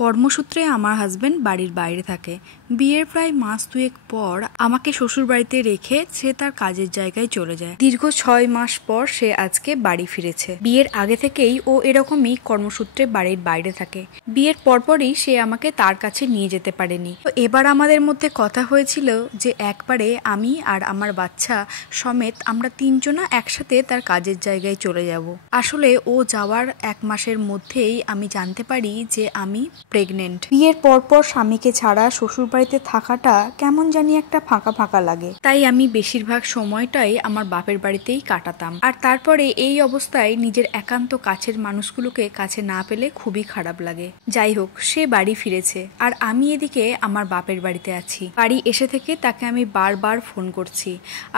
কর্মসূত্রে আমার হাজবেন্ড বাড়ির বাইরে থাকে। বিয়ের প্রায় মাস দুয়েক পর আমাকে শ্বশুর বাড়িতে রেখে সে তার কাজের জায়গায় চলে যায়। দীর্ঘ 6 মাস পর সে আজকে বাড়ি ফিরেছে। বিয়ের আগে থেকেই ও এরকমই কর্মসূত্রে বাড়ির বাইরে থাকে। বিয়ের পরপরই সে আমাকে তার কাছে নিয়ে যেতে পারেনি। তো এবার আমাদের মধ্যে কথা হয়েছিল যে একবারে আমি আর আমার বাচ্চা সমেত আমরা 3 জনা একসাথে তার কাজের জায়গায় চলে যাব। আসলে ও যাওয়ার 1 মাসের মধ্যেই আমি জানতে পারি যে আমি প্রেগনেন্ট। বিয়ের পরপর স্বামীকে ছাড়া শ্বশুর বাড়িতে থাকাটা কেমন জানি একটা ফাঁকা ফাঁকা লাগে। তাই আমি বেশিরভাগ সময়টাই আমার বাপের বাড়িতেই কাটাতাম। আর তারপরে এই অবস্থায় নিজের একান্ত কাছের মানুষগুলোকে কাছে না পেলে খুবই খারাপ লাগে। যাই হোক, সে বাড়ি ফিরেছে আর আমি এদিকে আমার বাপের বাড়িতে আছি। বাড়ি এসে থেকে তাকে আমি বারবার ফোন করছি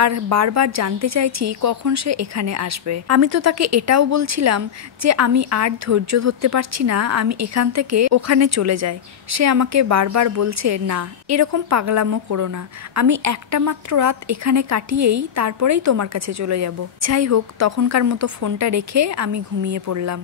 আর বারবার জানতে চাইছি কখন সে এখানে আসবে। আমি তো তাকে এটাও বলছিলাম যে আমি আর ধৈর্য ধরতে পারছি না, আমি এখান থেকে ওখানে চলে যায়। সে আমাকে বারবার বলছে, না এরকম পাগলামো করো না, আমি একটা মাত্র রাত এখানে কাটিয়েই তারপরেই তোমার কাছে চলে যাব। যাই হোক, তখনকার মতো ফোনটা রেখে আমি ঘুমিয়ে পড়লাম।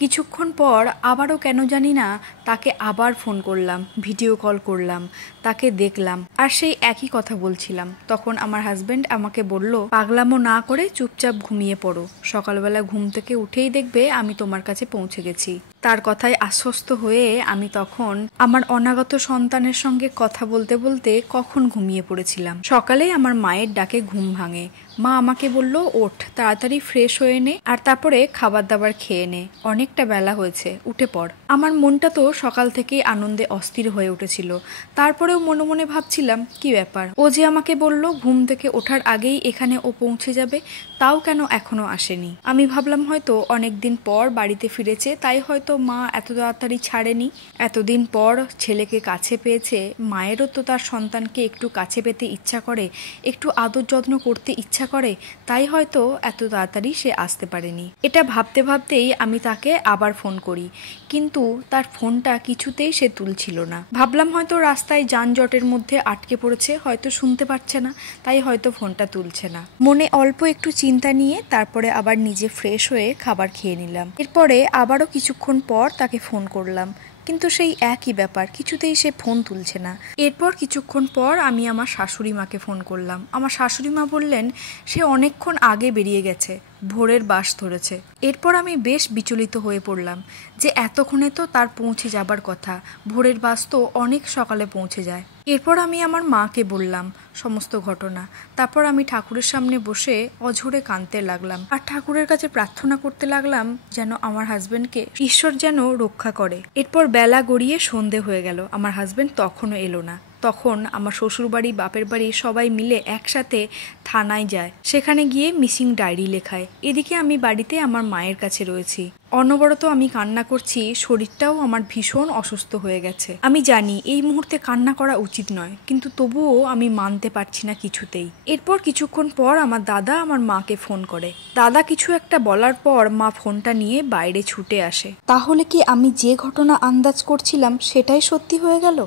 কিছুক্ষণ পর আবারও কেন জানি না তাকে আবার ফোন করলাম, ভিডিও কল করলাম, তাকে দেখলাম আর সেই একই কথা বলছিলাম। তখন আমার হাজবেন্ড আমাকে বলল, পাগলামো না করে চুপচাপ ঘুমিয়ে পড়ো, সকালবেলা ঘুম থেকে উঠেই দেখবে আমি তোমার কাছে পৌঁছে গেছি। তার কথায় আশ্বস্ত হয়ে আমি তখন আমার অনাগত সন্তানের সঙ্গে কথা বলতে বলতে কখন ঘুমিয়ে পড়েছিলাম। সকালে আমার মায়ের ডাকে ঘুম ভাঙে। মা আমাকে বলল, ওঠ, তাড়াতাড়ি ফ্রেশ হয়ে নে আর তারপরে খাবার দাবার খেয়ে নে, অনেকটা বেলা হয়েছে, উঠে পড়। আমার মনটা তো সকাল থেকেই আনন্দে অস্থির হয়ে উঠেছিল। তারপরেও মনে মনে ভাবছিলাম, কি ব্যাপার, ও যে আমাকে বলল ঘুম থেকে ওঠার আগেই এখানে ও পৌঁছে যাবে, তাও কেন এখনো আসেনি। আমি ভাবলাম হয়তো অনেকদিন পর বাড়িতে ফিরেছে, তাই হয়তো মা এত তাড়াতাড়ি ছাড়েনি। এতদিন পর ছেলেকে কাছে পেয়েছে, মায়েরও তো তার সন্তানকে একটু কাছে পেতে ইচ্ছা করে, একটু আদর যত্ন করতে ইচ্ছা করে, তাই হয়তো এত তাড়াতাড়ি সে আসতে পারেনি। এটা ভাবতে ভাবতেই আমি তাকে আবার ফোন করি, কিন্তু তার ফোনটা কিছুতেই সে তুলছিল না। ভাবলাম হয়তো রাস্তায় যানজটের মধ্যে আটকে পড়েছে, হয়তো শুনতে পাচ্ছে না, তাই হয়তো ফোনটা তুলছে না। মনে অল্প একটু চিন্তা নিয়ে তারপরে আবার নিজে ফ্রেশ হয়ে খাবার খেয়ে নিলাম। এরপরে আবারও কিছুক্ষণ পর তাকে ফোন করলাম, কিন্তু সেই একই ব্যাপার, কিছুতেই সে ফোন তুলছে না। এরপর কিছুক্ষণ পর আমি আমার শাশুড়ি মাকে ফোন করলাম। আমার শাশুড়ি মা বললেন সে অনেকক্ষণ আগে বেরিয়ে গেছে, ভোরের বাস ধরেছে। এরপর আমি বেশ বিচলিত হয়ে পড়লাম যে এতক্ষণে তো তার পৌঁছে যাবার কথা, ভোরের বাস তো অনেক সকালে পৌঁছে যায়। এরপর আমি আমার মাকে বললাম সমস্ত ঘটনা। তারপর আমি ঠাকুরের সামনে বসে অঝরে কাঁদতে লাগলাম আর ঠাকুরের কাছে প্রার্থনা করতে লাগলাম যেন আমার হাজবেন্ডকে ঈশ্বর যেন রক্ষা করে। এরপর বেলা গড়িয়ে সন্ধে হয়ে গেল, আমার হাজবেন্ড তখনও এলো না। তখন আমার শ্বশুর বাড়ি বাপের বাড়ি সবাই মিলে একসাথে থানায় যায়, সেখানে গিয়ে মিসিং ডায়েরি লেখায়। এদিকে আমি বাড়িতে আমার মায়ের কাছে রয়েছি, অনবরত আমি কান্না করছি, শরীরটাও আমার ভীষণ অসুস্থ হয়ে গেছে। আমি জানি এই মুহূর্তে কান্না করা উচিত নয়, কিন্তু তবুও আমি মানতে পারছি না কিছুতেই। এরপর কিছুক্ষণ পর আমার দাদা আমার মাকে ফোন করে। দাদা কিছু একটা বলার পর মা ফোনটা নিয়ে বাইরে ছুটে আসে। তাহলে কি আমি যে ঘটনা আন্দাজ করছিলাম সেটাই সত্যি হয়ে গেল?